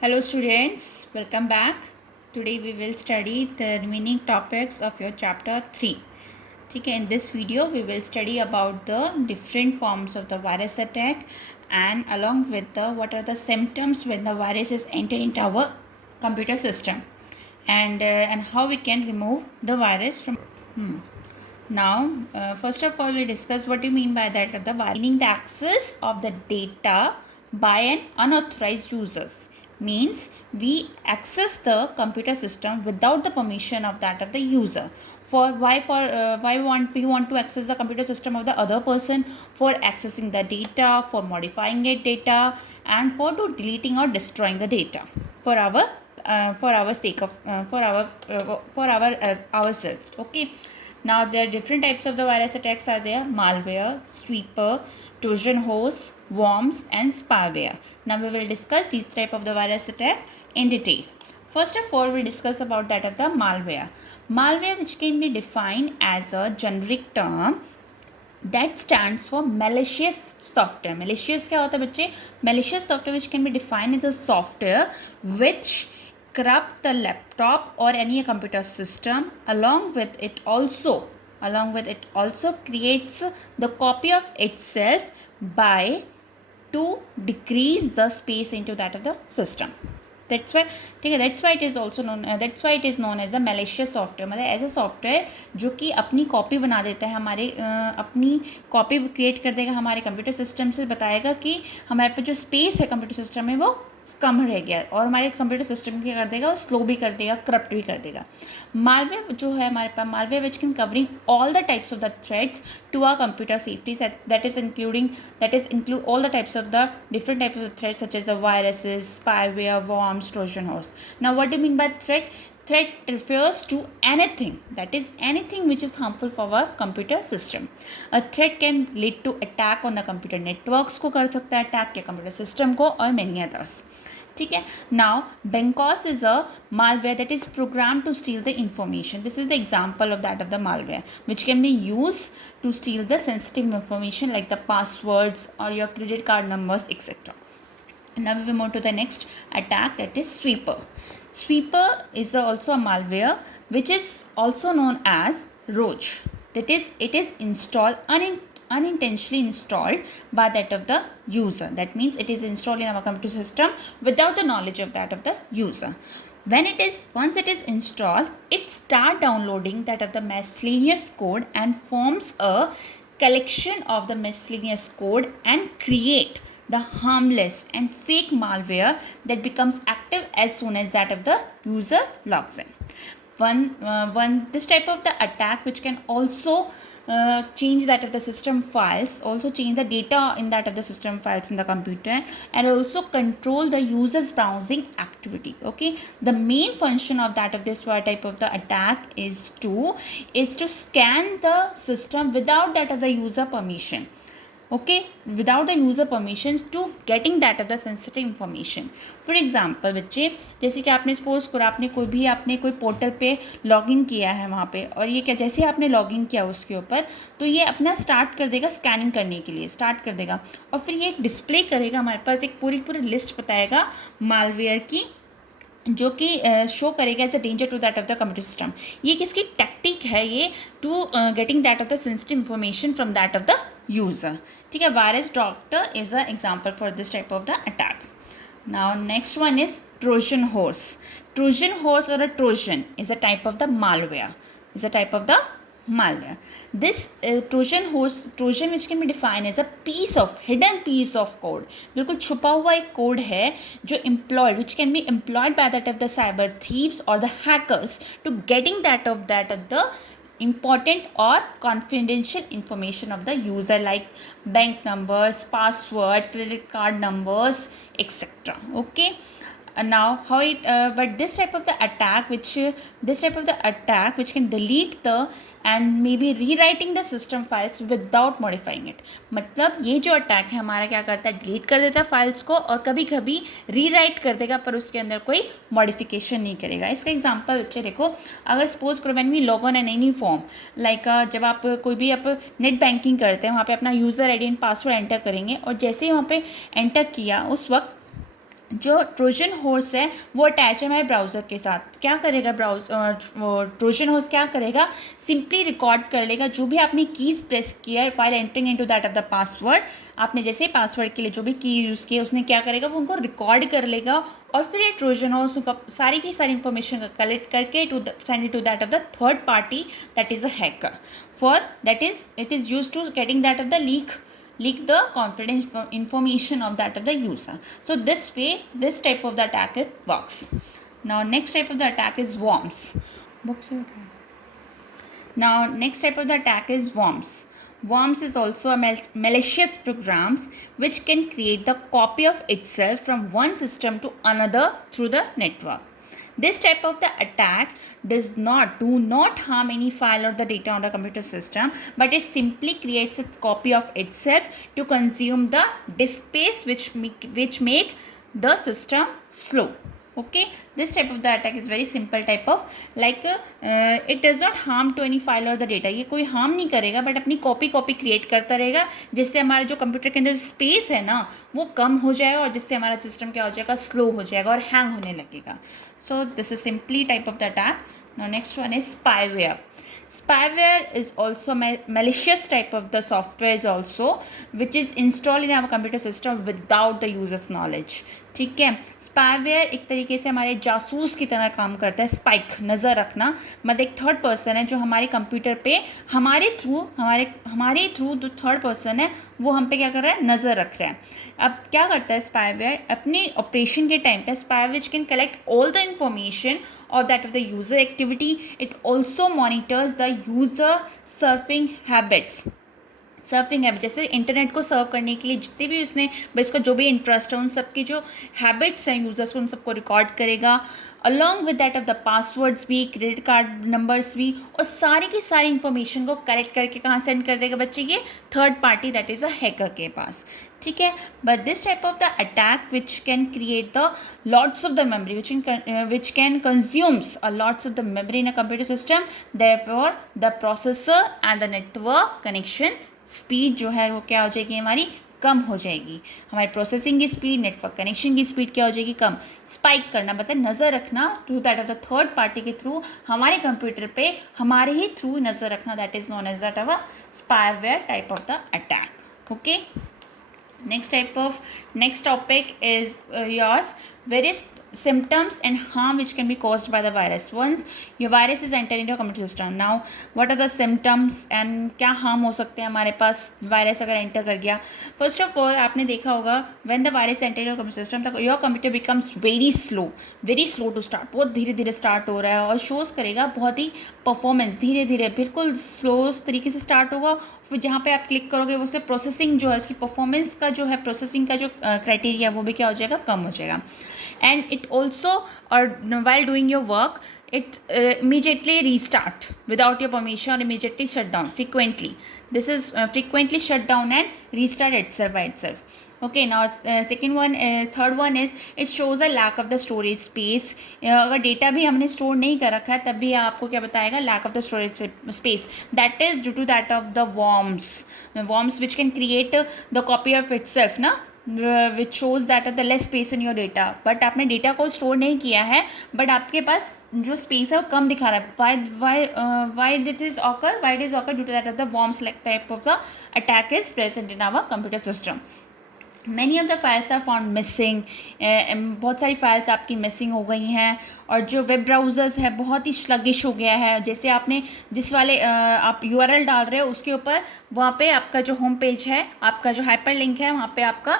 Hello students, welcome back. Today we will study the remaining topics of your chapter 3. ठीक है, in this video we will study about the different forms of the virus attack and along with the what are the symptoms when the virus is entered into our computer system and how we can remove the virus from. Now, first of all, we discuss what you mean by that. The meaning the access of the data by an unauthorized users means we access the computer system without the permission of that of the user. For why we want to access the computer system of the other person, for accessing the data, for modifying it data, and for deleting or destroying the data for our sake of for our ourselves. Okay. Now there are different types of the virus attacks are there: malware, sweeper, Trojan horse, worms and spyware. Now we will discuss these type of the virus attack in detail. First of all, we discuss about that of the malware. Malware, which can be defined as a generic term that stands for malicious software. Malicious क्या होता है बच्चे? Malicious software which can be defined as a software which corrupt the laptop or any computer system. Along with it also creates the copy of itself by to decrease the space into that of the system. That's why ठीक है, that's why it is also known that's why it is known as a malicious software. मतलब ऐसा सॉफ्टवेयर जो कि अपनी कॉपी बना देता है, हमारे अपनी कॉपी क्रिएट कर देगा हमारे कंप्यूटर सिस्टम से, बताएगा कि हमारे पास जो स्पेस है कंप्यूटर सिस्टम में वो कम रह गया और हमारे कंप्यूटर सिस्टम क्या कर देगा, वो स्लो भी कर देगा, करप्ट भी कर देगा. मालवेयर जो है हमारे पास, malware which can covering all the types of the threats to our computer safety, that is include all the types of the different types of threats such as the viruses, spyware, worms, Trojan horse. Now what do you mean by threat? Threat refers to anything which is harmful for our computer system. A threat can lead to attack on the computer networks को कर सकता है अटैक, या computer system को, और many others. ठीक है. Now बेंकॉस is a malware that is programmed to steal the information. This is the example of that of the malware which can be used to steal the sensitive information like the passwords or your credit card numbers, etc. Now we will move to the next attack, that is sweeper. Sweeper is also a malware which is also known as roach. That is, it is installed unintentionally installed by that of the user. That means it is installed in our computer system without the knowledge of that of the user. Once it is installed, it start downloading that of the miscellaneous code and forms a collection of the miscellaneous code and create the harmless and fake malware that becomes active as soon as that of the user logs in. This type of the attack which can also change that of the system files, also change the data in that of the system files in the computer, and also control the user's browsing activity. Okay, the main function of that of this type of the attack is to scan the system without that of the user permission. Okay, without the user permission to getting that of the sensitive information. For example बच्चे, जैसे कि आपने सपोज करो आपने कोई पोर्टल पे लॉगिन किया है वहाँ पे, और ये क्या, जैसे आपने लॉगिन किया उसके ऊपर, तो ये अपना स्टार्ट कर देगा स्कैनिंग करने के लिए स्टार्ट कर देगा, और फिर ये डिस्प्ले करेगा हमारे पास एक पूरी लिस्ट बताएगा मालवेयर की, जो कि शो करेगा as a danger to that of the computer system. ये किसकी टैक्टिक है, ये to getting that of the sensitive information from that of the user. ठीक है, virus doctor is a example for this type of the attack. Now next one is Trojan horse. Trojan horse or a Trojan is a type of the malware. This Trojan which can be defined as a hidden piece of code. बिल्कुल छुपा हुआ एक कोड है जो which can be employed by that of the cyber thieves or the hackers to getting that of the important or confidential information of the user like bank numbers, password, credit card numbers, etc. Okay. Now how it but this type of the attack which can delete the and maybe rewriting the system files without modifying it. मतलब ये जो अटैक है हमारा क्या करता है, डिलीट कर देता है फाइल्स को और कभी कभी रीराइट कर देगा, पर उसके अंदर कोई मॉडिफिकेशन नहीं करेगा. इसका एग्जांपल बच्चे देखो, अगर सपोज करो when we log on an any form like जब आप कोई भी आप नेट बैंकिंग करते हैं, वहाँ पे अपना user ID and password enter करेंगे, और जैसे ही वहाँ पे एंटर किया उस वक्त जो ट्रोजन हॉर्स है वो अटैच है हमारे ब्राउज़र के साथ। क्या करेगा ट्रोजन हॉर्स क्या करेगा, सिंपली रिकॉर्ड कर लेगा जो भी आपने कीज़ प्रेस किया है while entering into that of the password. आपने जैसे पासवर्ड के लिए जो भी की यूज़ किया उसने क्या करेगा, वो उनको रिकॉर्ड कर लेगा और फिर ये ट्रोजन हॉर्स सारी की सारी इन्फॉर्मेशन का कलेक्ट करके send it to that of the third party that is a hacker for that is it is use to getting that of the leak the confidential information of that of the user. So this way this type of the attack it works. Now next type of the attack is worms. Now next type of the attack is worms. Worms is also a malicious programs which can create the copy of itself from one system to another through the network. This type of the attack do not harm any file or the data on the computer system, but it simply creates a copy of itself to consume the disk space, which make the system slow. Okay, this type of the attack is very simple type of like it does not harm to any file or the data. ये कोई harm नहीं करेगा but अपनी copy create करता रहेगा जिससे हमारा जो कंप्यूटर के अंदर जो स्पेस है ना वो कम हो जाएगा और जिससे हमारा सिस्टम क्या हो जाएगा, स्लो हो जाएगा और हैंग होने लगेगा. So this is simply type of the attack. Now next one is spyware. Spyware is also malicious type of the software also which is installed in our computer system without the user's knowledge. ठीक है, स्पाईवेयर एक तरीके से हमारे जासूस की तरह काम करता है. स्पाइक, नज़र रखना, मतलब एक थर्ड पर्सन है जो हमारे कंप्यूटर पे हमारे थ्रू जो थर्ड पर्सन है वो हम पे क्या कर रहा है, नज़र रख रहा है. अब क्या करता है स्पाईवेयर अपनी ऑपरेशन के टाइम पे, spyware can collect all the information और that of the user activity. It also monitors the user surfing habits. Surfing app जैसे इंटरनेट को सर्व करने के लिए जितने भी उसने इसका जो भी इंटरेस्ट है उन सब की जो हैबिट्स हैं यूज़र्स को उन सबको रिकॉर्ड करेगा along with that of the passwords भी, क्रेडिट कार्ड नंबर्स भी, और सारी की सारी इन्फॉर्मेशन को कलेक्ट करके कहाँ सेंड कर देगा बच्चे, ये third party that is a hacker के पास. ठीक है, but this type of the attack which can create the lots of the memory which can consumes a lots of the memory in a computer system. Therefore the processor and the network connection speed जो है वो क्या हो जाएगी, हमारी कम हो जाएगी. हमारी प्रोसेसिंग की स्पीड, नेटवर्क कनेक्शन की स्पीड क्या हो जाएगी, कम. स्पाइक करना मतलब नज़र रखना through that of the third party के थ्रू हमारे कंप्यूटर पे हमारे ही थ्रू नज़र रखना, that is known as that of a spyware type of the attack. Okay, next topic is yours various symptoms and harm which can be caused by the virus. Once your virus is entered into your computer system, now what are the symptoms and क्या harm हो सकते हैं हमारे पास वायरस अगर एंटर कर गया. First of all आपने देखा होगा when the virus enter your computer system your computer becomes very slow to start. बहुत धीरे धीरे स्टार्ट हो रहा है और शोज़ करेगा बहुत ही परफॉर्मेंस, धीरे धीरे बिल्कुल स्लो तरीके से स्टार्ट होगा. फिर जहाँ पे आप क्लिक करोगे उससे प्रोसेसिंग जो है उसकी परफॉर्मेंस का जो है प्रोसेसिंग का जो क्राइटेरिया वो भी क्या हो जाएगा, कम हो जाएगा. एंड इट ऑल्सो और while doing your work it immediately restart without your permission or immediately shut down frequently. This is frequently shut down and restart itself by itself. Okay, now third one is it shows a lack of the storage space. अगर डेटा भी हमने स्टोर नहीं कर रखा है तब भी आपको क्या बताएगा, lack of the storage space. That is due to that of the worms which can create the copy of itself ना, which shows that the less space in your data. But आपने डेटा को स्टोर नहीं किया है बट आपके पास जो स्पेस है वो कम दिखा रहा है. Why it is occur due to that the worms like type of the attack is present in our computer system. Many of the files are found missing. बहुत सारी फाइल्स आपकी मिसिंग हो गई हैं और जो वेब ब्राउज़र्स है बहुत ही स्लगिश हो गया है. जैसे आपने जिस वाले आप URL डाल रहे हो उसके ऊपर वहाँ पे आपका जो होम पेज है, आपका जो हाइपर लिंक है वहाँ पे आपका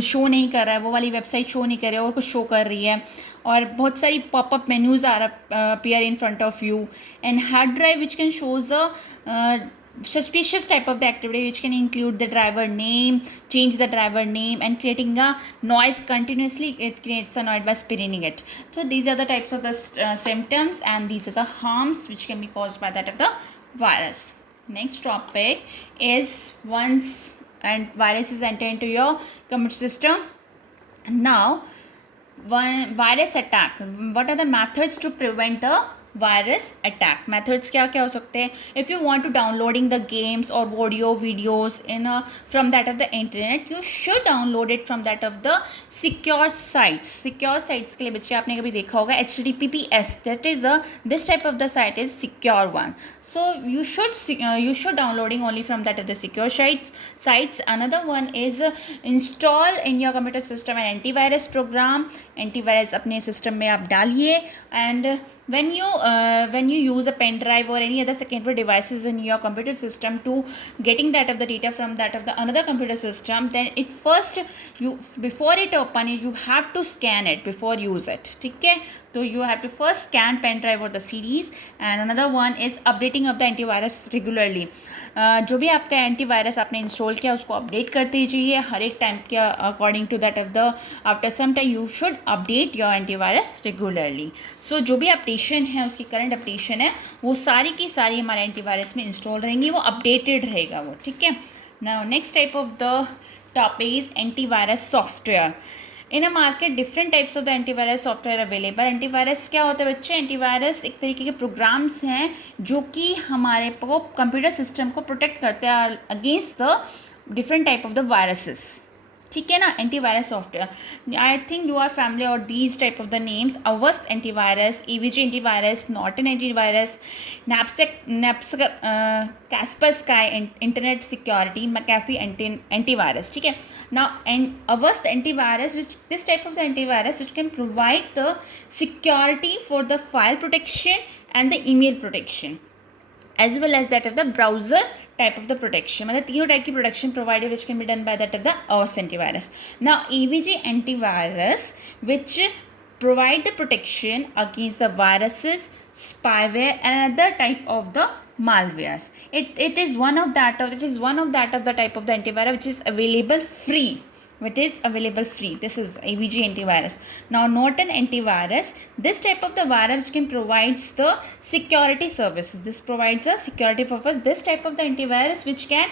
शो नहीं कर रहा है, वो वाली वेबसाइट शो नहीं कर रही है और कुछ शो कर रही है. और बहुत सारी popup menus are appear in front of you. And hard drive which can shows a suspicious type of the activity which can include the driver name, change the driver name and creating a noise continuously. It creates a noise by spinning it. So these are the types of the symptoms and these are the harms which can be caused by that of the virus. Next topic is once and virus is enter into your computer system. Now one virus attack, what are the methods to prevent the virus attack. Methods क्या क्या हो सकते हैं? If you want to downloading the games और audio videos in from that of the internet, you should download it from that of the secure sites. Secure sites के लिए बच्चे आपने कभी देखा होगा HTTPS, that is this type of the site is secure one. So you should downloading only from that of the secure sites. Another one is install in your computer system an antivirus program. Antivirus अपने system में आप डालिए, and when you use a pen drive or any other secondary devices in your computer system to getting that of the data from that of the another computer system, then it first you before it open it, you have to scan it before use it. ठीक है, तो you have to first scan pen drive or the CDs. and another one is updating of the antivirus regularly. जो भी आपका एंटीवायरस आपने इंस्टॉल किया उसको अपडेट करते जाइए हर एक टाइम के according to that of the after some time you should update your antivirus regularly. So जो भी अपडेशन है उसकी करंट अपडेशन है वो सारी की सारी हमारे एंटीवायरस में इंस्टॉल रहेंगी, वो अपडेटेड रहेगा वो. ठीक है. Now next type of the topic is antivirus software. In a market different types of the antivirus software available. Antivirus क्या होता है बच्चे? एंटीवायरस एक तरीके के प्रोग्राम्स हैं जो कि हमारे को कंप्यूटर सिस्टम को प्रोटेक्ट करते हैं against the different type of the viruses. ठीक है ना. Antivirus software, I think you are family और these type of the names. Avast antivirus, EVG antivirus, Norton antivirus, Kaspersky internet security, McAfee antivirus. ठीक है. Now Avast antivirus which this type of the antivirus which can provide the security for the file protection and the email protection as well as that of the browser type of the protection. मतलब तीनों टाइप की protection provided which can be done by that of the Avast antivirus. Now EVG antivirus which provide the protection against the viruses, spyware and other type of the malwares. It is one of that of the type of the antivirus which is available free. This is EVG antivirus. Now Norton antivirus, this type of the virus can provides the security services. This provides a security purpose. This type of the antivirus which can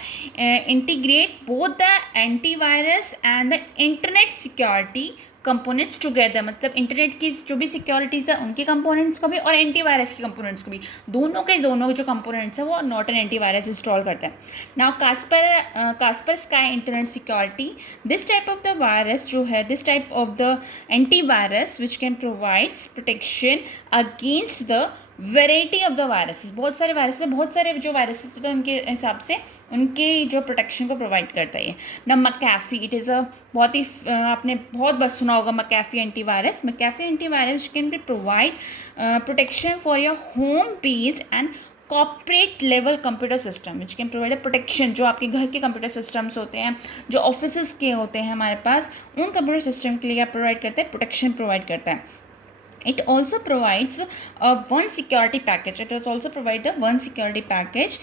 integrate both the antivirus and the internet security components together. मतलब इंटरनेट की जो भी सिक्योरिटीज़ है उनके कंपोनेंट्स को भी और एंटीवायरस के कंपोनेंट्स को भी, दोनों जो कंपोनेंट्स हैं वो नॉर्टन एंटीवायरस इंस्टॉल करता है. Now Kaspersky internet security, this type of the virus जो है, this type of the antivirus which can provides protection against the variety of the viruses. बहुत सारे वायरस हैं, बहुत सारे जो वायरसेस होते हैं उनके हिसाब से उनके जो प्रोटेक्शन को प्रोवाइड करता है. ना मैकेफी, इट इज़ अ बहुत ही आपने बहुत बार सुना होगा McAfee antivirus. McAfee antivirus can be provide protection for your home based and corporate level computer system which can provide protection. जो आपके घर के कंप्यूटर सिस्टम्स होते हैं, जो ऑफिस के होते हैं हमारे पास, उन कंप्यूटर सिस्टम के लिए क्या प्रोवाइड करता है? प्रोटेक्शन प्रोवाइड करता है. It also provides one security package. It also provides the one security package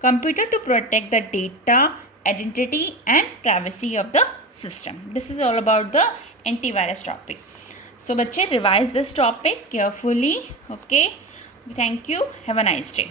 computer to protect the data, identity and privacy of the system. This is all about the antivirus topic. So बच्चे revise this topic carefully. Okay. Thank you. Have a nice day.